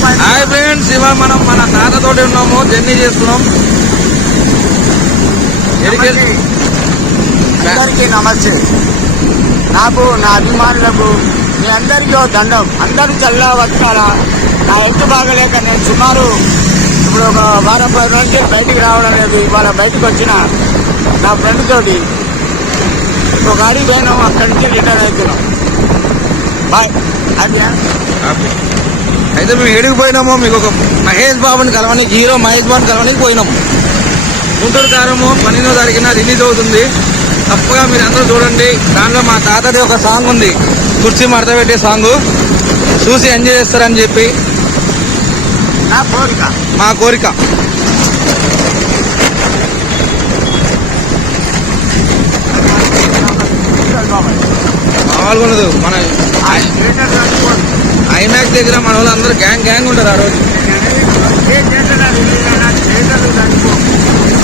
Hi friends, ఇవాళ మనం మన తాతతోటి ఉన్నాము, జర్నీ చేస్తున్నాం. అందరికీ నమస్తే. నాకు నా అభిమానులకు మీ అందరికీ దండం. అందరూ చల్లగా బతకాలా. నా హెల్త్ బాగలేక నేను సుమారు ఇప్పుడు ఒక వారం 10 రోజుల నుంచి బయటికి రావడం లేదు. ఇవాళ బయటకు వచ్చిన నా ఫ్రెండ్ తోటి ఒక గాడికి పోయినాం, అక్కడి నుంచి రిటర్న్ అవుతున్నాం. బాయ్. అయితే మేము ఏడికి పోయినామో, మీకు ఒక మహేష్ బాబుని కలవడానికి, హీరో మహేష్ బాబుని కలవడానికి పోయినాము. గుంటూరు కారము 12వ తారీఖున రిలీజ్ అవుతుంది. తప్పగా మీరు అందరూ చూడండి. దాంట్లో మా తాతది ఒక సాంగ్ ఉంది, కుర్చీ మడత పెట్టే సాంగ్. చూసి ఎంజాయ్ చేస్తారని చెప్పి మా కోరిక. మామూలుగా మన ఐమాక్స్ దగ్గర మన వాళ్ళు అందరూ గ్యాంగ్ ఉంటారు. ఆ రోజు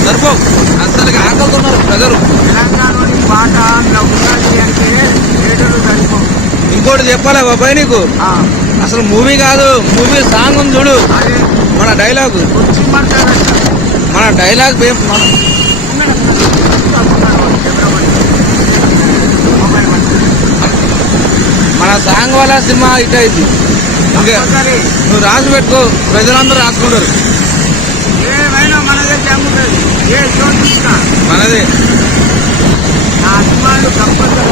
సరిపో అసలు ఆకలుతున్నారు ప్రజలు. ఇంకోటి చెప్పాలా బాబాయ్ నీకు, అసలు మూవీ కాదు, మూవీ సాంగ్ ఉంది చూడు. మన డైలాగ్ మన సాంగ్ వల్ల సినిమా హిట్ అయింది. ఇంకా నువ్వు రాసి పెట్టుకో, ప్రజలందరూ రాసుకుంటారు. మనదే నా అభిమానులు కంపల్సరీ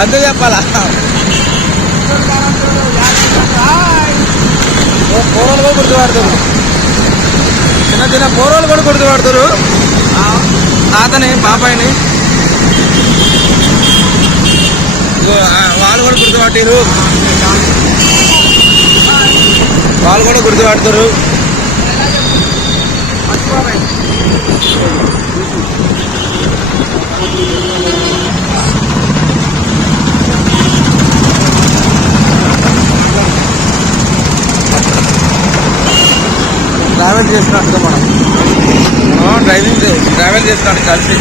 అంతే చెప్పాలా. పోరోలు కూడా గుర్తుపడతారు, చిన్న పోరోలు కూడా గుర్తుపడతారు. తాతని బాబాయిని వాళ్ళు కూడా గుర్తుపట్టారు, వాళ్ళు కూడా గుర్తుపడతారు. ట్రావెల్ చేసినట్టుగా మనం ట్రావెల్ చేసినట్టు కలిసి